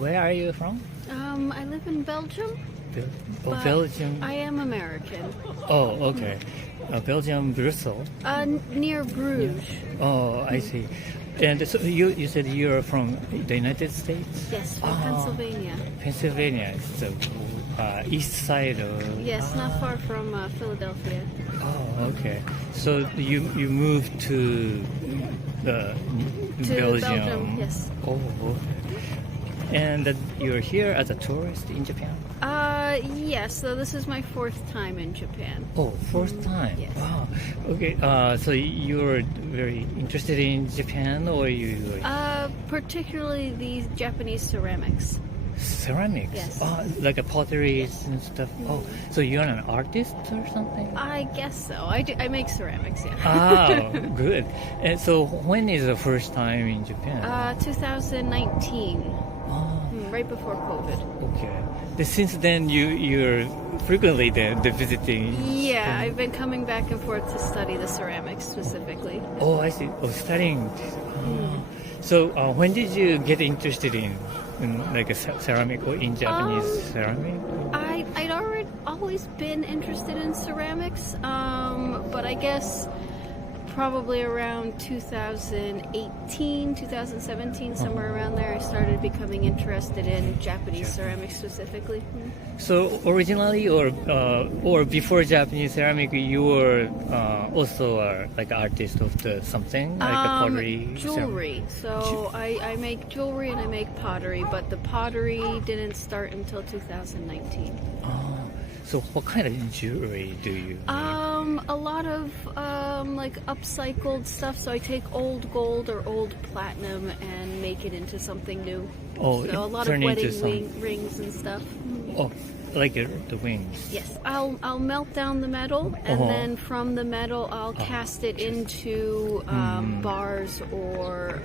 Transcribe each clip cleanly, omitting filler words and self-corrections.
Where are you from? I live in Belgium. But Belgium. I am American. Oh, okay. Belgium, Brussels. Near Bruges. Oh, I see. And so you said you're from the United States? Yes, from Pennsylvania. Pennsylvania, it's the east side of... Yes, not far from Philadelphia. Oh, okay. So you moved to Belgium? Yes. Oh, okay. And you're here as a tourist in Japan? Yes, so this is my 4th time in Japan. Oh, fourth time? Yes. Wow. Okay, so you're very interested in Japan, or you... Particularly the Japanese ceramics. Ceramics? Yes. Like a pottery and stuff? Oh, so you're an artist or something? I guess so. I make ceramics, yeah. Oh, good. And so when is the first time in Japan? 2019. Right before COVID. Okay. Since then, you're frequently then visiting? Yeah, I've been coming back and forth to study the ceramics specifically. Oh, I see. Oh, studying. So when did you get interested in like a ceramic or in Japanese ceramic? I'd always been interested in ceramics, but I guess probably around 2018, 2017, somewhere around there, I started becoming interested in Japanese ceramics specifically. So originally, or before Japanese ceramic, you were also like artist of the something like a pottery. Jewelry. So I make jewelry and I make pottery, but the pottery didn't start until 2019. So what kind of jewelry do you make? A lot of like upcycled stuff. So I take old gold or old platinum and make it into something new. Oh, so a lot of wedding rings and stuff. Oh, like the wings. Yes, I'll melt down the metal, and then from the metal I'll cast it into bars or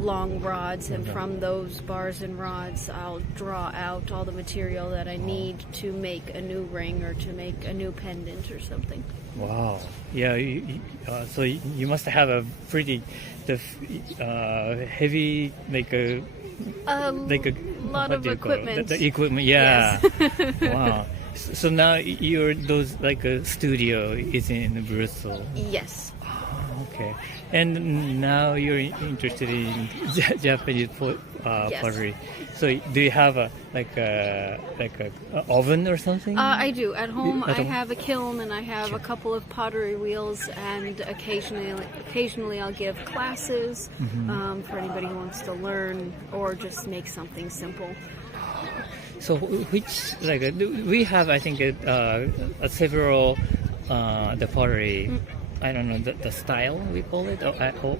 long rods, and from those bars and rods I'll draw out all the material that I need to make a new ring or to make a new pendant or something. Wow. Yeah. So you must have a pretty heavy like a lot of equipment. The equipment. Yeah. Yes. Wow. So now those like a studio is in Brussels. Yes. Okay. And now you're interested in Japanese pottery. So do you have a oven or something? I do. At home, I have a kiln and I have a couple of pottery wheels, and occasionally I'll give classes for anybody who wants to learn or just make something simple. So which we have, I think, several the pottery. I don't know the style we call it,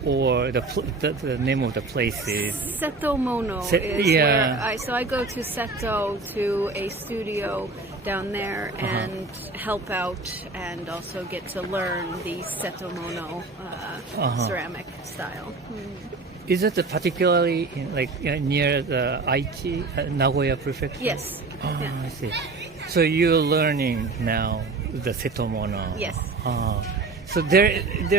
or the name of the places. Seto Mono is where I go to Seto, to a studio down there, and help out, and also get to learn the Seto Mono ceramic style. Is it particularly near the Aichi, Nagoya prefecture? Yes. Oh, yeah. I see. So you're learning now the Seto Mono. Yes. So there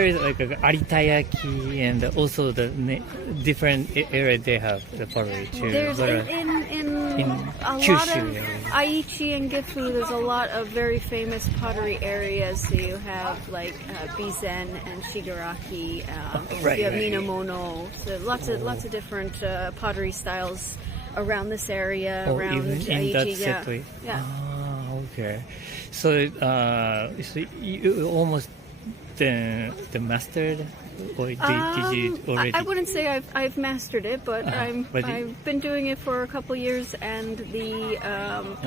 is like a aritayaki, and also the different area they have the pottery too. There's in a lot of Aichi and Gifu. There's a lot of very famous pottery areas. So you have like Bizen and Shigaraki. You have Minamono. So lots of different pottery styles around this area. Around Aichi. Yeah. Okay. So you almost the mastered, or did you already? I wouldn't say I've mastered it, but I've been doing it for a couple years, and the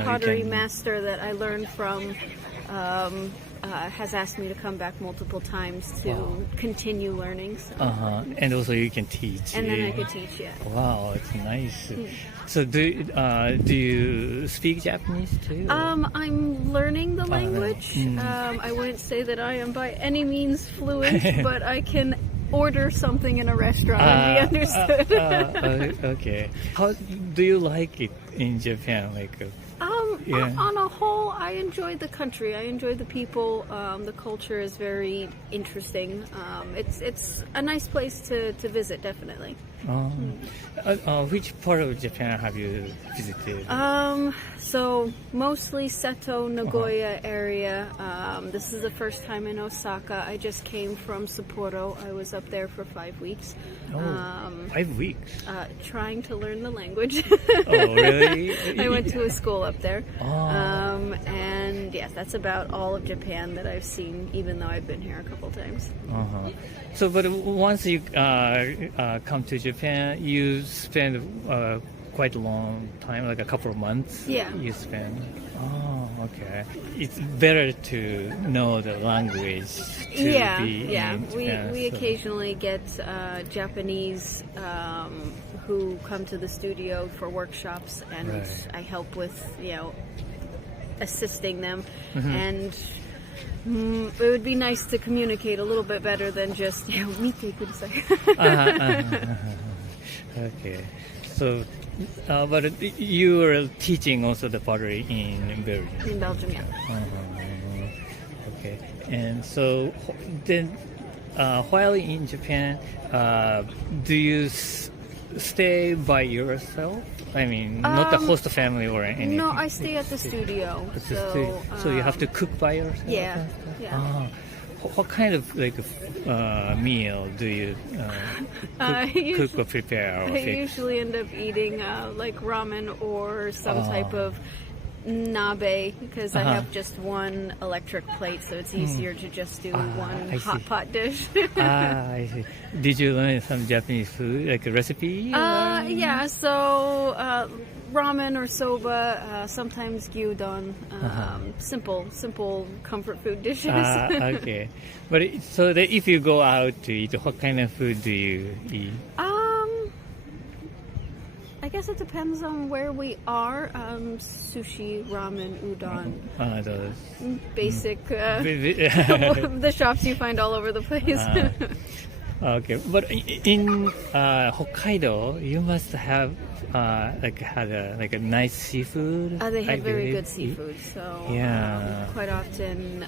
pottery master that I learned from has asked me to come back multiple times to continue learning. So. And also you can teach. And then I could teach, yeah. Wow, it's nice. So do you speak Japanese too? I'm learning the language. I wouldn't say that I am by any means fluent, but I can order something in a restaurant and be understood. Okay. How do you like it in Japan? On a whole, I enjoy the country. I enjoy the people. The culture is very interesting. It's a nice place to visit, definitely. Which part of Japan have you visited? So mostly Seto, Nagoya area. This is the first time in Osaka. I just came from Sapporo. I was up there for 5 weeks. 5 weeks? Trying to learn the language. Oh, really? I went to a school up there. And yes, that's about all of Japan that I've seen, even though I've been here a couple times. So, but once you come to Japan, you spend quite a long time, like a couple of months. Yeah. You spend. Oh, okay. It's better to know the language. To be in Japan, we occasionally get Japanese who come to the studio for workshops, and I help with, assisting them. And it would be nice to communicate a little bit better than just, mite kudasai. Okay. So, but you are teaching also the pottery in Belgium. In Belgium, yeah. Okay. And so then, while in Japan, do you stay by yourself? I mean, not the host family or anything. No, I stay at the studio. So you have to cook by yourself? Yeah. What kind of meal do you cook or prepare? I usually end up eating like ramen or some type of nabe, because I have just one electric plate, so it's easier to just do one hot pot dish. I see. Did you learn some Japanese food, like a recipe? Yeah, so ramen or soba, sometimes gyudon, simple comfort food dishes. Okay. But so that if you go out to eat, what kind of food do you eat? I guess it depends on where we are. Sushi, ramen, udon. Those basic, the shops you find all over the place. Okay, but in Hokkaido, you must have had a nice seafood. They have very good seafood, so quite often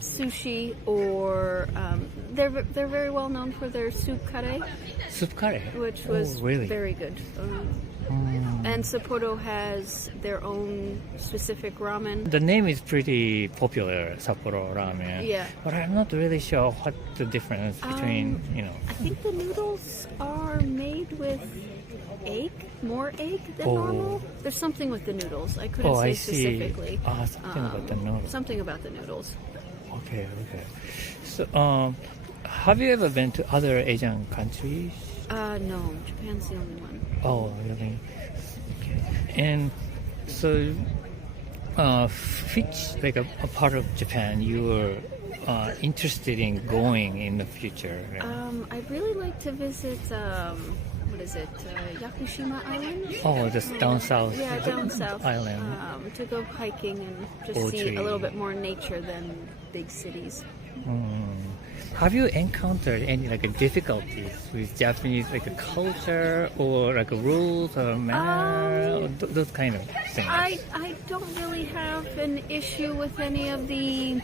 sushi, or they're very well known for their soup curry. Soup curry, which was really very good. And Sapporo has their own specific ramen. The name is pretty popular, Sapporo ramen. Yeah. But I'm not really sure what the difference between, I think the noodles are made with more egg than normal. There's something with the noodles. I couldn't say specifically. Something about the noodles. Something about the noodles. Okay. So, have you ever been to other Asian countries? No, Japan's the only one. Oh, really? Okay. And so, which a part of Japan you were interested in going in the future? I'd really like to visit. What is it? Yakushima Island? Oh, just down south. Yeah, down south. Island. To go hiking and just see a little bit more nature than big cities. Have you encountered any difficulties with Japanese culture or rules or manners, or those kind of things? I don't really have an issue with any of the,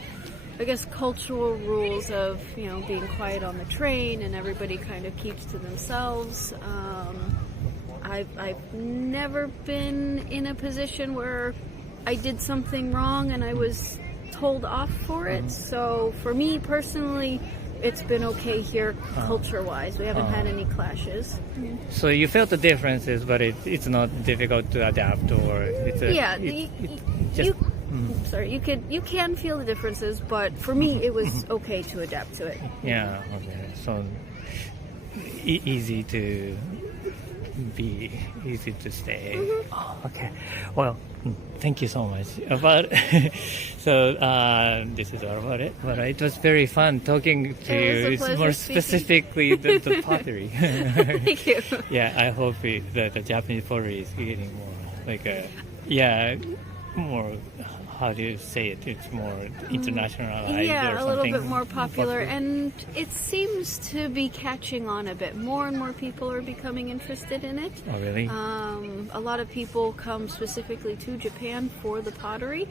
I guess, cultural rules of being quiet on the train and everybody kind of keeps to themselves. I've never been in a position where I did something wrong and I was told off for it. So for me personally, it's been okay here culture-wise. We haven't had any clashes. So you felt the differences, but it's not difficult to adapt, or you can feel the differences, but for me it was okay to adapt to it. Yeah, okay. So easy to stay. Okay. Well, thank you so much. This is all about it. But it was very fun talking to you. It's more specifically the pottery. Thank you. Yeah, I hope that the Japanese pottery is getting more more how do you say it? It's more internationalized yeah, or a little something bit more popular, and it seems to be catching on a bit. More and more people are becoming interested in it. Oh, really? A lot of people come specifically to Japan for the pottery.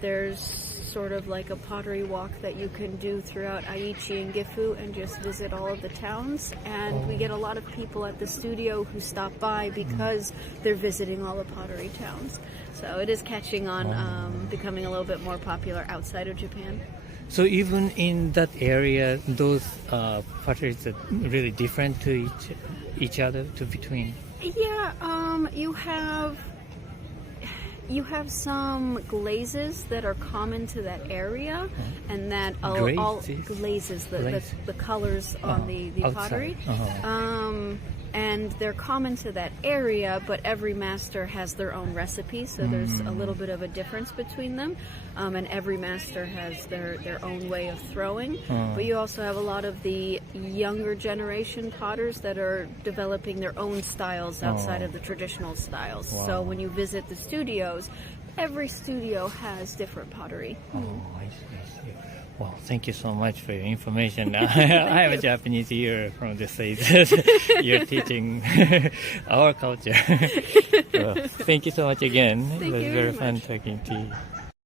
There's sort of like a pottery walk that you can do throughout Aichi and Gifu and just visit all of the towns. And we get a lot of people at the studio who stop by because they're visiting all the pottery towns. So it is catching on, becoming a little bit more popular outside of Japan. So even in that area, those potteries are really different to each other, between. Yeah, you have some glazes that are common to that area, and that all glazes, the colors on the pottery. And they're common to that area, but every master has their own recipe, so there's a little bit of a difference between them. And every master has their own way of throwing. But you also have a lot of the younger generation potters that are developing their own styles outside of the traditional styles. Wow. So when you visit the studios, every studio has different pottery. Oh, I see. Well, thank you so much for your information. I am a Japanese here from the States. You're teaching our culture. Well, thank you so much again. It was very fun talking to you.